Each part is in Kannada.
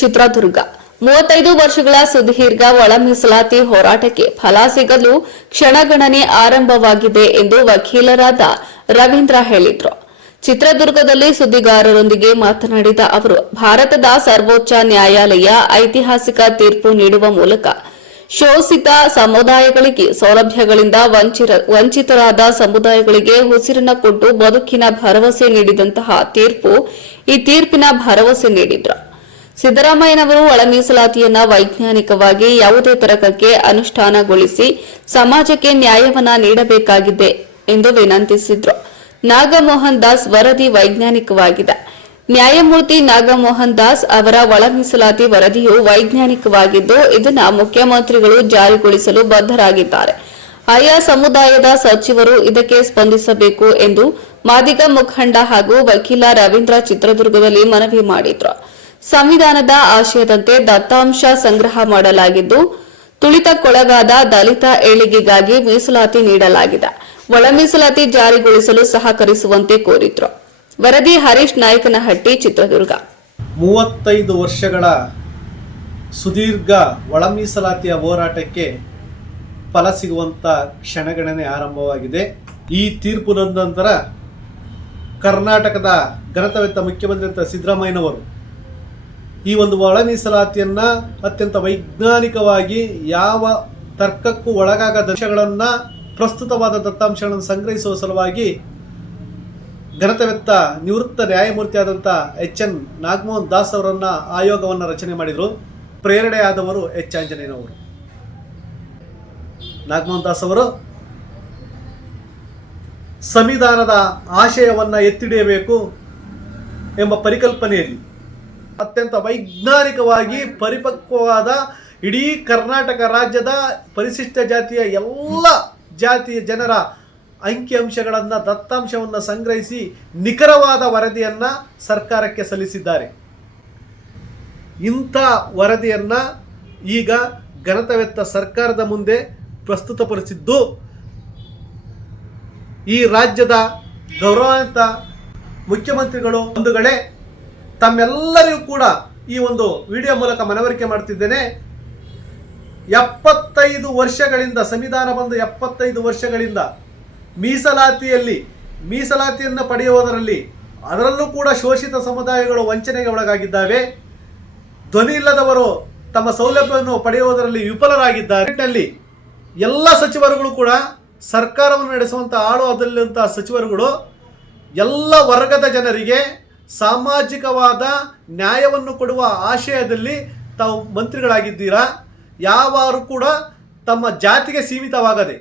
ಚಿತ್ರದುರ್ಗ 35 ವರ್ಷಗಳ ಸುದೀರ್ಘ ಒಳ ಮೀಸಲಾತಿ ಹೋರಾಟಕ್ಕೆ ಫಲ ಸಿಗಲು ಕ್ಷಣಗಣನೆ ಆರಂಭವಾಗಿದೆ ಎಂದು ವಕೀಲರಾದ ರವೀಂದ್ರ ಹೇಳಿದರು. ಚಿತ್ರದುರ್ಗದಲ್ಲಿ ಸುದ್ದಿಗಾರರೊಂದಿಗೆ ಮಾತನಾಡಿದ ಅವರು, ಭಾರತದ ಸರ್ವೋಚ್ಚ ನ್ಯಾಯಾಲಯ ಐತಿಹಾಸಿಕ ತೀರ್ಪು ನೀಡುವ ಮೂಲಕ ಶೋಷಿತ ಸಮುದಾಯಗಳಿಗೆ ಸೌಲಭ್ಯಗಳಿಂದ ವಂಚಿತರಾದ ಸಮುದಾಯಗಳಿಗೆ ಉಸಿರನ್ನ ಕೊಟ್ಟು ಬದುಕಿನ ಭರವಸೆ ನೀಡಿದಂತಹ ತೀರ್ಪು. ಈ ತೀರ್ಪಿನ ಭರವಸೆ ನೀಡಿದ್ರು. ಸಿದ್ದರಾಮಯ್ಯನವರು ಒಳ ಮೀಸಲಾತಿಯನ್ನ ವೈಜ್ಞಾನಿಕವಾಗಿ ಯಾವುದೇ ತರಕಕ್ಕೆ ಅನುಷ್ಠಾನಗೊಳಿಸಿ ಸಮಾಜಕ್ಕೆ ನ್ಯಾಯವನ್ನ ನೀಡಬೇಕಾಗಿದೆ ಎಂದು ವಿನಂತಿಸಿದ್ರು. ನಾಗಮೋಹನ್ ದಾಸ್ ವರದಿ ವೈಜ್ಞಾನಿಕವಾಗಿದೆ. ನ್ಯಾಯಮೂರ್ತಿ ನಾಗಮೋಹನ್ ದಾಸ್ ಅವರ ಒಳ ಮೀಸಲಾತಿ ವರದಿಯು ವೈಜ್ಞಾನಿಕವಾಗಿದ್ದು, ಇದನ್ನು ಮುಖ್ಯಮಂತ್ರಿಗಳು ಜಾರಿಗೊಳಿಸಲು ಬದ್ಧರಾಗಿದ್ದಾರೆ. ಆಯಾ ಸಮುದಾಯದ ಸಚಿವರು ಇದಕ್ಕೆ ಸ್ಪಂದಿಸಬೇಕು ಎಂದು ಮಾದಿಗ ಮುಖಂಡ ಹಾಗೂ ವಕೀಲ ರವೀಂದ್ರ ಚಿತ್ರದುರ್ಗದಲ್ಲಿ ಮನವಿ ಮಾಡಿದ್ರು. ಸಂವಿಧಾನದ ಆಶಯದಂತೆ ದತ್ತಾಂಶ ಸಂಗ್ರಹ ಮಾಡಲಾಗಿದ್ದು, ತುಳಿತಕ್ಕೊಳಗಾದ ದಲಿತ ಏಳಿಗೆಗಾಗಿ ಮೀಸಲಾತಿ ನೀಡಲಾಗಿದೆ. ಒಳ ಮೀಸಲಾತಿ ಜಾರಿಗೊಳಿಸಲು ಸಹಕರಿಸುವಂತೆ ಕೋರಿದ್ರು. ವರದಿ ಹರೀಶ್ ನಾಯಕನಹಟ್ಟಿ, ಚಿತ್ರದುರ್ಗ. 35 ವರ್ಷಗಳ ಸುದೀರ್ಘ ಒಳ ಮೀಸಲಾತಿಯ ಹೋರಾಟಕ್ಕೆ ಫಲ ಸಿಗುವಂಥ ಕ್ಷಣಗಣನೆ ಆರಂಭವಾಗಿದೆ. ಈ ತೀರ್ಪು ನಂತರ ಕರ್ನಾಟಕದ ಘನತೆವೆತ್ತ ಮುಖ್ಯಮಂತ್ರಿ ಸಿದ್ದರಾಮಯ್ಯನವರು ಈ ಒಂದು ಒಳ ಮೀಸಲಾತಿಯನ್ನು ಅತ್ಯಂತ ವೈಜ್ಞಾನಿಕವಾಗಿ ಯಾವ ತರ್ಕಕ್ಕೂ ಒಳಗಾಗದ ಅಂಶಗಳನ್ನು, ಪ್ರಸ್ತುತವಾದ ದತ್ತಾಂಶಗಳನ್ನು ಸಂಗ್ರಹಿಸುವ ಸಲುವಾಗಿ ಘನತೆವೆತ್ತ ನಿವೃತ್ತ ನ್ಯಾಯಮೂರ್ತಿಯಾದಂಥ ಎನ್ ನಾಗಮೋಹನ್ ದಾಸ್ ಅವರನ್ನು ಆಯೋಗವನ್ನು ರಚನೆ ಮಾಡಿದರು. ಪ್ರೇರಣೆಯಾದವರು ಆಂಜನೇಯನವರು. ನಾಗಮೋಹನ್ ದಾಸ್ ಅವರು ಸಂವಿಧಾನದ ಆಶಯವನ್ನು ಎತ್ತಿಡಿಯಬೇಕು ಎಂಬ ಪರಿಕಲ್ಪನೆಯಲ್ಲಿ ಅತ್ಯಂತ ವೈಜ್ಞಾನಿಕವಾಗಿ ಪರಿಪಕ್ವವಾದ ಇಡೀ ಕರ್ನಾಟಕ ರಾಜ್ಯದ ಪರಿಶಿಷ್ಟ ಜಾತಿಯ ಎಲ್ಲ ಜಾತಿಯ ಜನರ ಅಂಕಿಅಂಶಗಳನ್ನು, ದತ್ತಾಂಶವನ್ನು ಸಂಗ್ರಹಿಸಿ ನಿಖರವಾದ ವರದಿಯನ್ನು ಸರ್ಕಾರಕ್ಕೆ ಸಲ್ಲಿಸಿದ್ದಾರೆ. ಇಂಥ ವರದಿಯನ್ನು ಈಗ ಘನತೆವೆತ್ತ ಸರ್ಕಾರದ ಮುಂದೆ ಪ್ರಸ್ತುತಪಡಿಸಿದ್ದು, ಈ ರಾಜ್ಯದ ಗೌರವಾನ್ವಿತ ಮುಖ್ಯಮಂತ್ರಿಗಳು ಬಂಧುಗಳೇ, ತಮ್ಮೆಲ್ಲರಿಗೂ ಕೂಡ ಈ ಒಂದು ವಿಡಿಯೋ ಮೂಲಕ ಮನವರಿಕೆ ಮಾಡ್ತಿದ್ದೇನೆ. 75 ವರ್ಷಗಳಿಂದ, ಸಂವಿಧಾನ ಬಂದು 75 ವರ್ಷಗಳಿಂದ ಮೀಸಲಾತಿಯನ್ನು ಪಡೆಯುವುದರಲ್ಲಿ, ಅದರಲ್ಲೂ ಕೂಡ ಶೋಷಿತ ಸಮುದಾಯಗಳು ವಂಚನೆಗೆ ಒಳಗಾಗಿದ್ದಾವೆ. ಧ್ವನಿ ಇಲ್ಲದವರು ತಮ್ಮ ಸೌಲಭ್ಯವನ್ನು ಪಡೆಯುವುದರಲ್ಲಿ ವಿಫಲರಾಗಿದ್ದಾರೆ. ಎಲ್ಲ ಸಚಿವರುಗಳು ಕೂಡ ಸರ್ಕಾರವನ್ನು ನಡೆಸುವಂಥ ಆಳುವುದಲ್ಲಿರುವಂಥ ಸಚಿವರುಗಳು ಎಲ್ಲ ವರ್ಗದ ಜನರಿಗೆ ಸಾಮಾಜಿಕವಾದ ನ್ಯಾಯವನ್ನು ಕೊಡುವ ಆಶಯದಲ್ಲಿ ತಾವು ಮಂತ್ರಿಗಳಾಗಿದ್ದೀರಾ. ಯಾವಾರು ಕೂಡ ತಮ್ಮ ಜಾತಿಗೆ ಸೀಮಿತವಾಗದೆ,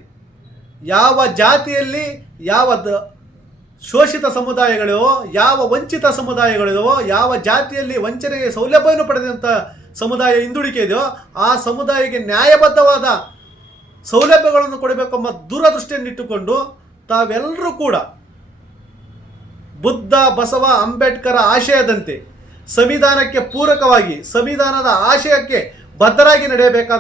ಯಾವ ಜಾತಿಯಲ್ಲಿ ಯಾವ ಶೋಷಿತ ಸಮುದಾಯಗಳಿವೋ, ಯಾವ ವಂಚಿತ ಸಮುದಾಯಗಳಿವೋ, ಯಾವ ಜಾತಿಯಲ್ಲಿ ವಂಚನೆಗೆ ಸೌಲಭ್ಯವನ್ನು ಪಡೆದಂಥ ಸಮುದಾಯ ಹಿಂದುಳಿಕೆ ಇದೆಯೋ ಆ ಸಮುದಾಯಕ್ಕೆ ನ್ಯಾಯಬದ್ಧವಾದ ಸೌಲಭ್ಯಗಳನ್ನು ಕೊಡಬೇಕೆಂಬ ದೂರದೃಷ್ಟಿಯನ್ನಿಟ್ಟುಕೊಂಡು ತಾವೆಲ್ಲರೂ ಕೂಡ ಬುದ್ಧ, ಬಸವ, ಅಂಬೇಡ್ಕರ್ ಆಶಯದಂತೆ ಸಂವಿಧಾನಕ್ಕೆ ಪೂರಕವಾಗಿ, ಸಂವಿಧಾನದ ಆಶಯಕ್ಕೆ ಬದ್ಧರಾಗಿ ನಡೆಯಬೇಕಾದ